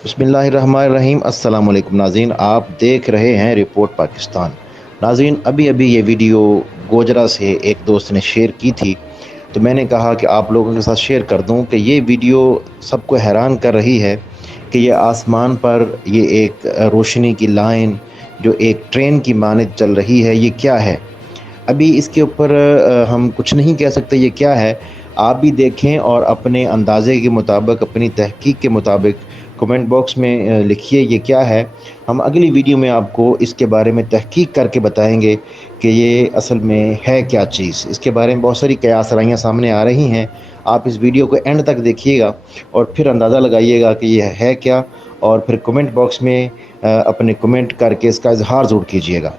बिस्मिल्लाहिर्रहमानिर्रहीम। अस्सलाम वालेकुम नाज़रीन, आप देख रहे हैं रिपोर्ट पाकिस्तान। नाज़रीन, अभी अभी ये वीडियो गोजरा से एक दोस्त ने शेयर की थी, तो मैंने कहा कि आप लोगों के साथ शेयर कर दूं कि ये वीडियो सबको हैरान कर रही है कि ये आसमान पर ये एक रोशनी की लाइन जो एक ट्रेन की मानद चल रही है, ये क्या है? अभी इसके ऊपर हम कुछ नहीं कह सकते ये क्या है। आप भी देखें और अपने अंदाज़े के मुताबिक, अपनी तहकीक के मुताबिक कमेंट बॉक्स में लिखिए ये क्या है। हम अगली वीडियो में आपको इसके बारे में तहकीक करके बताएँगे कि ये असल में है क्या चीज़। इसके बारे में बहुत सारी क़यास-आराइयाँ सामने आ रही हैं। आप इस वीडियो को एंड तक देखिएगा और फिर अंदाज़ा लगाइएगा कि ये है क्या, और फिर कमेंट बॉक्स में अपने कमेंट करके इसका इज़हार ज़रूर कीजिएगा।